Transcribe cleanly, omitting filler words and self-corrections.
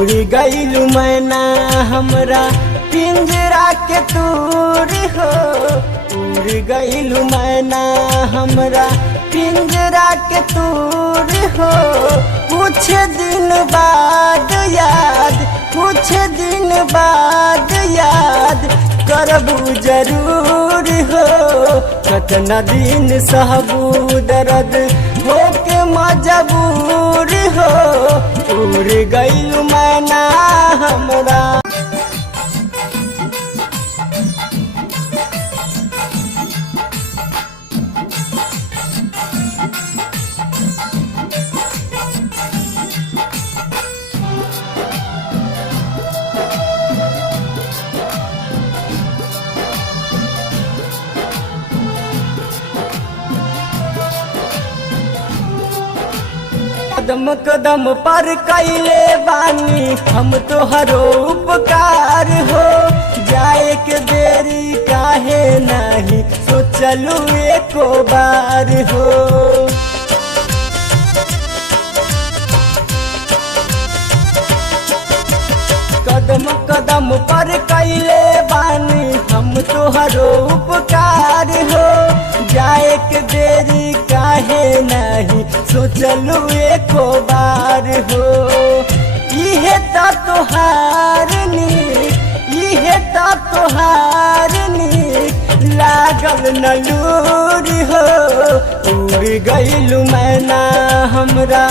उड़ गइलू मैना हमरा पिंजरा के दूरी हो। उड़ गइलू मैना हमरा पिंजरा के दूरी हो। कुछ दिन बाद याद, कुछ दिन बाद याद करबू जरूर हो। कतना दिन सहबू दर्द होके मजबूर हो। उड़ गइलू मैना हमरा। कदम कदम पर कैले बानी हम तोहरो उपकार हो। जाए के देरी काहे नहीं सोचलू एको बार हो। कदम कदम पर कैले बानी हम तोहरो उपकार हो। जाए के देरी काहे नहीं सोचलू एको बार हो। इहे त तोहार नीक, इहे त तोहार नीक लागल नलूर हो। उड़ गइलू मैना हमरा